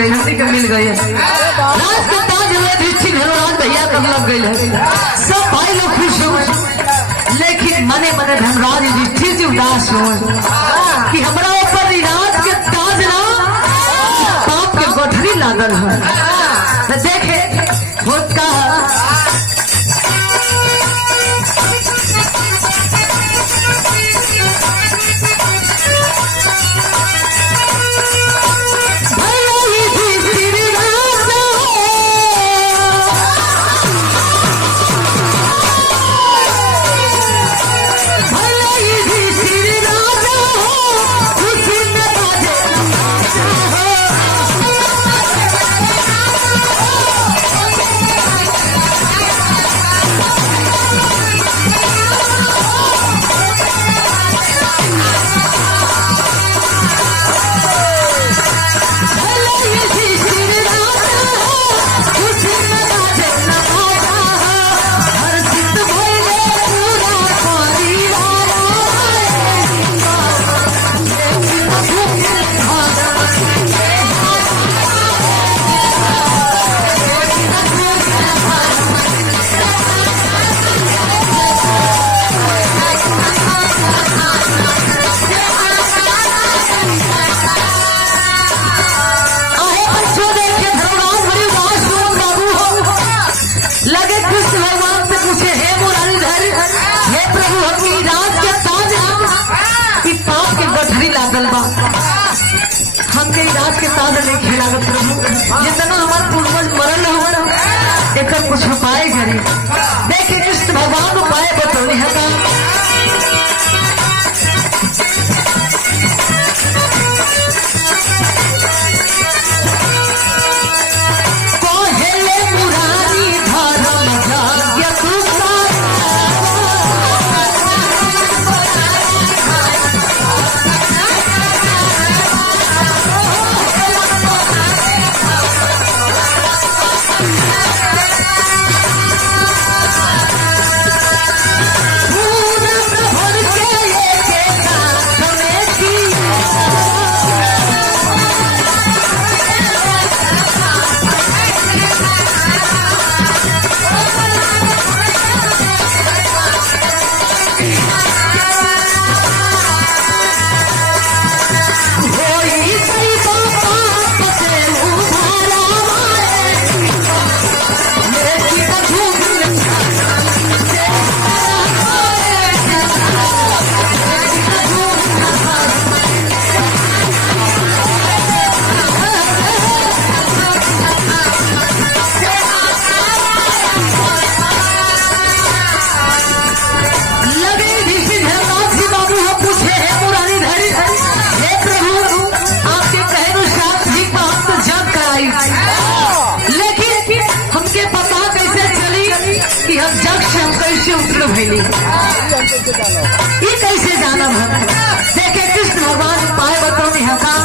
गई, हमने के मिल गई है। राज के ताज में दृष्टि धर्मराज भैया कब लग गई है, सब भाई लोग खुश हो, लेकिन मने मने धर्मराज दृष्टि से उदास हो कि हमारा ऊपर राज के ताज ना पाप के गठरी लागल है। देखे होत का हमके राज के साथ नहीं खेला प्रभु, जितना हमारे पूर्वज मरल हो एक कुछ उपाय करी। देखिए कृष्ण भगवान उपाय बतौनी है का ये कैसे जाना है। देखे कृष्ण भगवान उपाय बताओ यहाँ का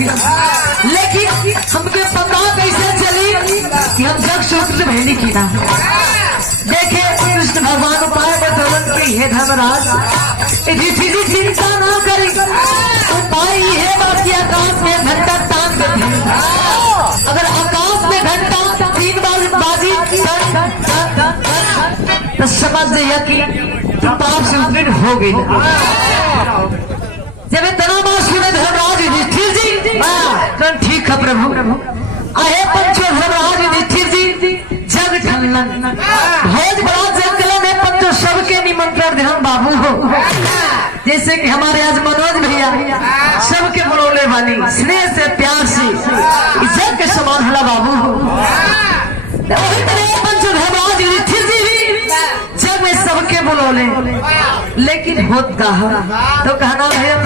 लेकिन हमके पता कैसे चली कि हम जग सूत्र भेड़ी की ना है धर्मराज ऋषि जी चिंता ना करी उपाय है बाकी आकाश में घंटा तान देते अगर आकाश में घंटा 3 बार बाजी तो समझ जाइए कि तुम पाप से उद्विग्न हो गई। जब इतना बात सुने धर्मराज युधिष्ठिर जी तो ठीक है प्रभु अहे पंचो धर्मराज युधिष्ठिर जी जग ठनलन भोज बड़ा जंगल में पंचो सबके निमंत्रण दे हम बाबू हो जैसे कि हमारे आज मनोज भैया सबके बुलौले वाली स्नेह से प्यार से इज्जत के समान हला बाबू हो वही तरह पंचो धर्मराज युधिष्ठिर जी भी जग में सबके बुलौले लेकिन होत कहा तो कहना भैया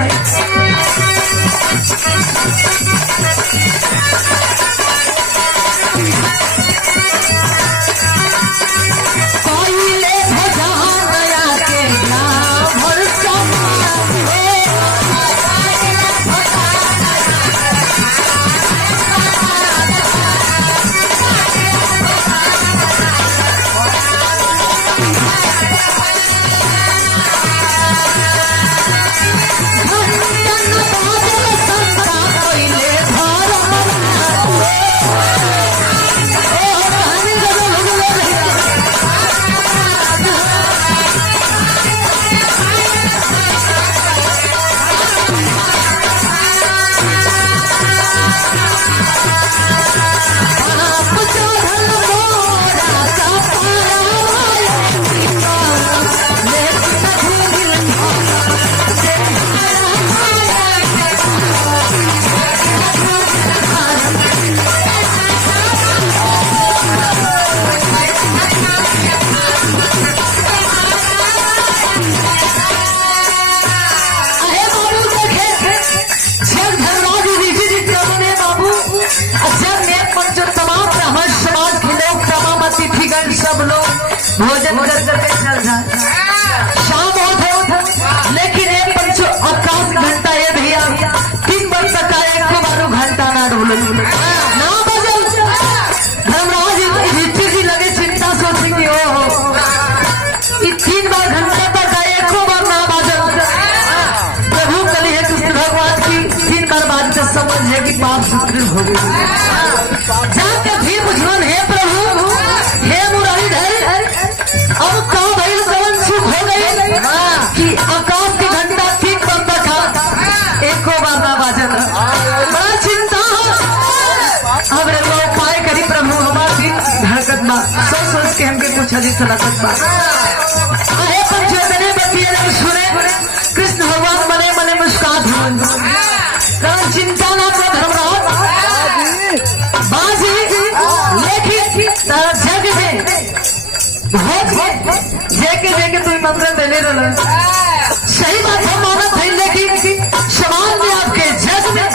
सब लोग भोजन करके चल जाए शाम होते लेकिन एक पंचो आकाश घंटा ये भैया 3 वर्ष तक का एक बार घंटा ना डोले ना बजल धर्मराज युधिष्ठिर जी लगे चिंता सोचेंगे ओ 3 बार घंटा तक एक बार ना बजल प्रभु कली है कृष्ण भगवान की 3 बार बात से समझ है कि पाप सुकृत हो गई जाके फिर बुझवन है प्रभु हे मुरारीधर अब कहा भाई कवन सुख हो गई कि आकाश की घंटा ठीक बंद था एक बार ना बाजन बड़ा चिंता अब वो उपाय करी प्रभु हमारी धड़कत बा सोच के हमके कुछ अधिक सलाकत बा अरे पंचोतने बतिए जब सुने कृष्ण भगवान मने मने मुस्कान हुए कारण चिंता ना तो धर्मराज बाजी लेकिन जग में जेके तुम मंत्र देने सही बात है मानत है लेकिन समाज में आपके जग में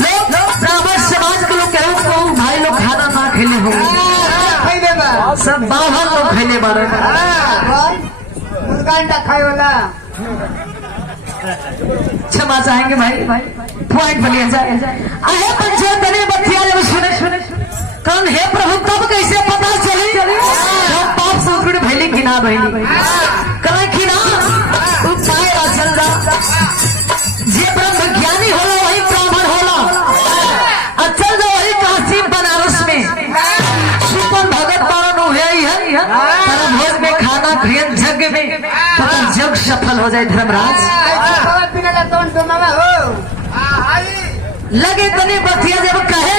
लोग ब्राह्मण समाज के लोग कहूँ भाई लोग खाना ना खेले हो सब बाहर लोग खेले बारे क्षमा चाहेंगे भाई पॉइंट बनिए जाए अहे पंचायत बने बतिया जब सुने कौन है प्रभु तब कैसे पता चली जब पाप संस्कृत भैली कि ना भैली कल कि ना उपाय चल रहा जे ब्रह्म ज्ञानी होला वही ब्राह्मण होला चल जाओ वही काशी बनारस में सुपन भगत पावन हुआ ही है भोज में खाना खियन जग में तो जग सफल हो जाए धर्मराज लगे तने बतिया जब कहे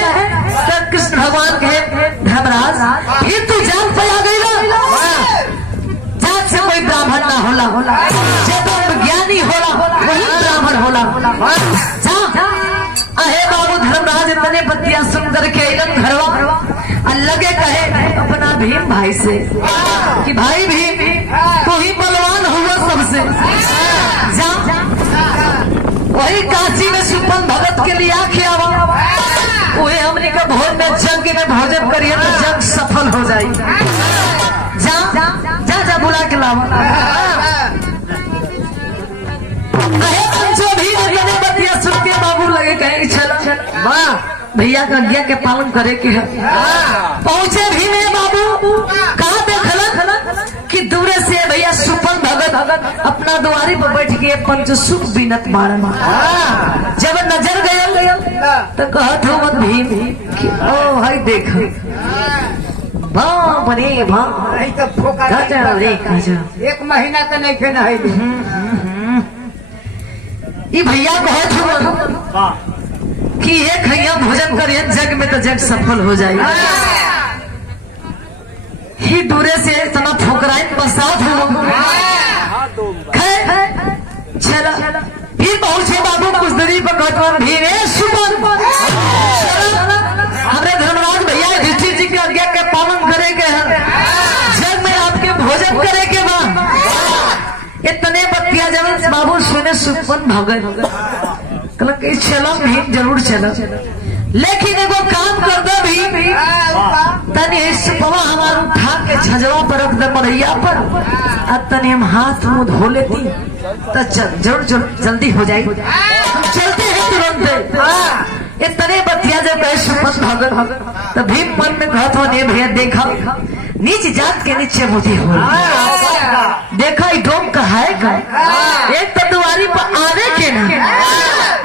तो कृष्ण भगवान कहे धर्मराज फिर तू जान पे आ गई जात से कोई ब्राह्मण ना होला जब ज्ञानी होला वही ब्राह्मण होला अहे बाबू धर्मराज तने बतिया सुंदर के घरवा लगे कहे अपना भीम भाई से कि भाई भीम तू ही बलवान हुआ सबसे जा वही काशी में सुपन भगत के लिए आखिया वही हमने का भोज में जग में भोजन करिए तो जग सफल हो जाए जा जा जा बुला के लावा बतिया सुन के बाबू लगे कहे चला वाह भैया का आज्ञा के पालन करे के है पहुंचे भी नहीं बाबू कहा देखला कि दूर से भैया सुपन भगत अपना द्वारी पर बैठ के पंच सुख बीनत मारन। जब नजर गया तो कहत हो मत भीम कि ओ हाय देख बाप रे बाप नहीं तो फोका गजब रे गजब। एक महीना तो नहीं खेना है ये भैया कहत हो कि एक भैया भोजन करिए जग में तो जग सफल हो जाएगा। ही दूरे से इतना ठोकराई बसात हो चला फिर पहुंचे बाबू कुछ देरी पर कहतवन भीरे सुमन हमारे धर्मराज भैया युधिष्ठिर जी की आज्ञा के पालन करे के हैं जग में आपके भोजन करे के बाद इतने बतिया जब बाबू सुने सुपन भगत कहला कि चलो भीम जरूर चलो लेकिन एगो काम कर दो भीम तनी सुपवा हमार उठा के छजवा पर रख दे मरैया पर अब तनी हम हाथ मुंह धो लेती तो जरूर जल्दी हो जाएगी। चलते हैं तुरंत इतने बतिया जब गए सुपन भगत तो भीम मन में कहत हो भैया देखा नीच जात के नीचे बुद्धि हो देखा डोम का है का एक तो दुआरी पर आने के ना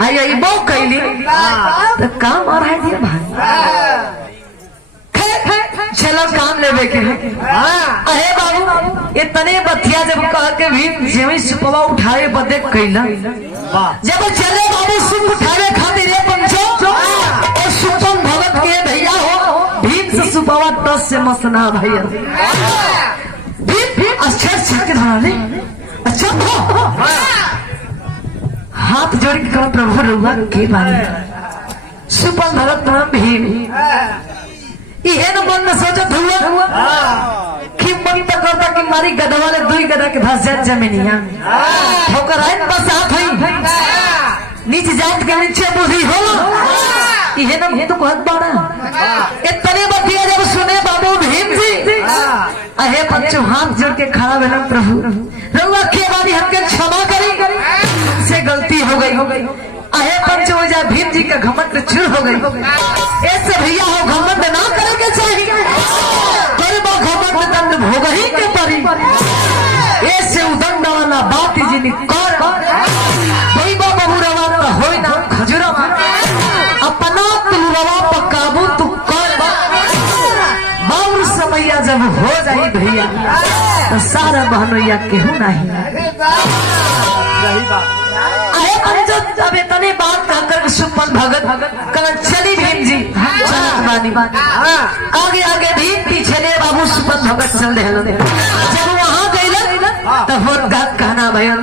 आई बो कैली तो काम आ रहा है दिया भाई चलो काम लेवे के अरे बाबू इतने बतिया जब कह के भीम जेवी सुपवा उठाए बदे कैला जब चले बाबू सुप उठावे खातिर पंचो और सुपन भगत के भैया हो भीम से सुपवा 10 से मसना भैया भीम अच्छा के धराने अच्छा हाथ जोड़ के कहो प्रभु रुआ के बारे सुपन भगत नाम भीम ये न मन में सोचत हुआ कि मन तो करता कि मारी गधा वाले दुई गधा के धस जात जमीनिया ठोकर आइन बस हाथ है नीचे जात के नीचे बुद्धि हो ये न तो बहुत बड़ा इतने बतिया जब सुने बाबू भीम जी अहे बच्चों हाथ जोड़ के खड़ा भेलन प्रभु रउआ के बारी हमके क्षमा करी से गलती हो गई अहे पंचवजा भीम जी का घमंड चूर हो गई ऐसे भैया हो घमंड ना करे के चाहिए घमंड दंड भोग ही के परी ऐसे उदंड वाला बात जी निकर बहुरवा का होई ना खजुरवा अपना तुलवा पर काबू तू कर बाउर समैया जब हो जाई भैया तो सारा बहनोया केहू नहीं अब इतने बात कहकर सुपन भगत कल चली भीम जी आगे आगे भीम पीछे ले बाबू सुपन भगत चल रहे जब वहां गए तो हो कहना भैया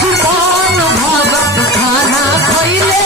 सुपन भगत खाना खैले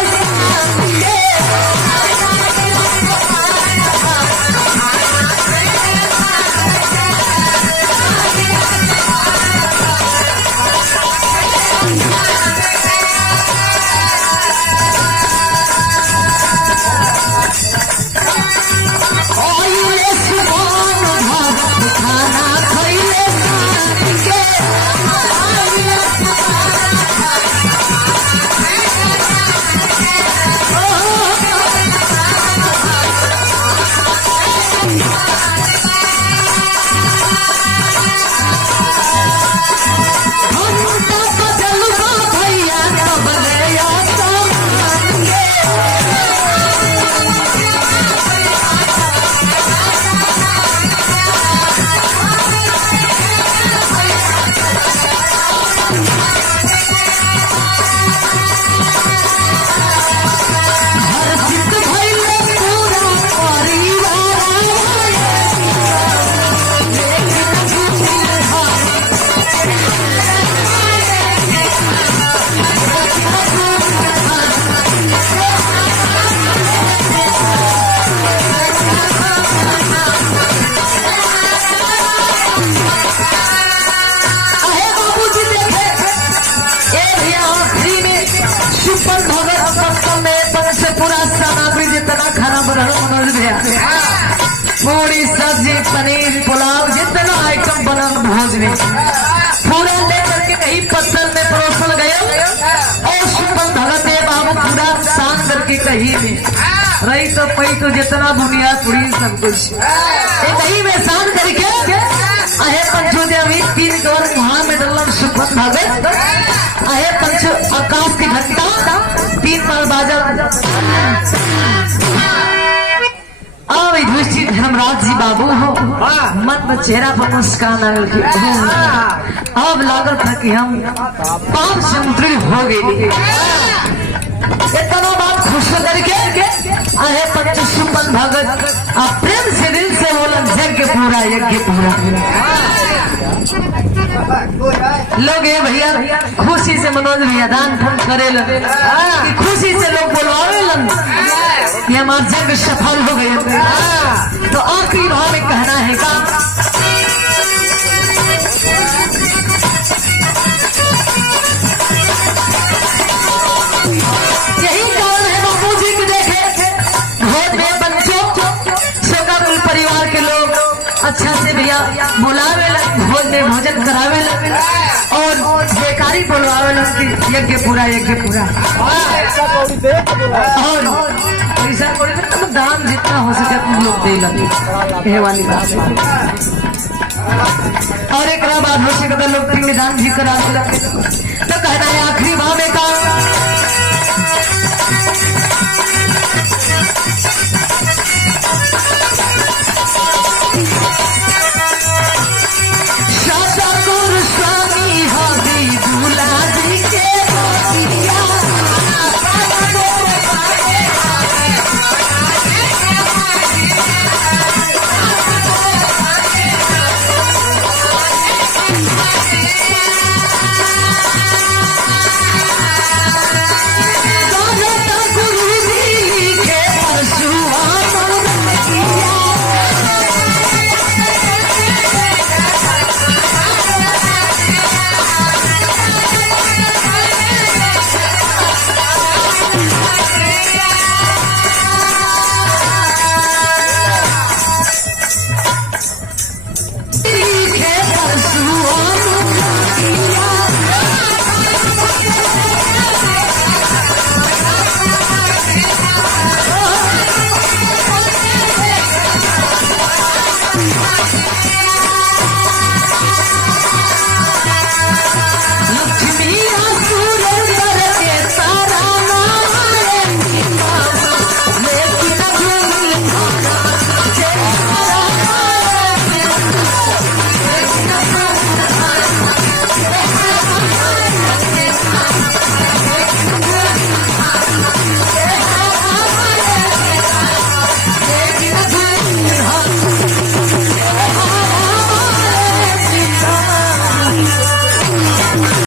पूरी सब्जी पनीर पुलाव जितना आइटम बना भोज में पूरा लेकर के कहीं पत्थर में परोसल गए और सुपन भगत बाबू पूरा ही में रही तो पई तो जितना दुनिया थोड़ी सब कुछ एक ही में शान करके अहे पंचो देवी 3 कवर वहां में डलम सुपत भागे अहे पंचो आकाश की घंटा 3 बार बाजा अब युधिष्ठिर धर्मराज जी बाबू हो मन में चेहरा पर मुस्कान आयल की अब लागत था कि हम पाप से मुद्रित हो गए इतना बात खुश करके अरे पंच सुमन भगत आप प्रेम से दिल से बोलन यज्ञ पूरा लोग ये भैया खुशी से मनोज भैया दान धन करे कि खुशी से लोग बोलवावे कि हमारा यज्ञ सफल हो गया तो आखिरी भाव में कहना है का यही कारण है बाबू जी के देखे भोज में बच्चों शोकाकुल परिवार के लोग अच्छा से भैया बुलावे लग भोज में भोजन करावे लग और बेकारी बुलवावे लग कि यज्ञ पूरा और पैसा कोई तो दान जितना हो सके तुम लोग दे लगे ये वाली बात और एक बाद हो सके तो लोग पिंड दान भी करा तो कहना है आखिरी भाव में का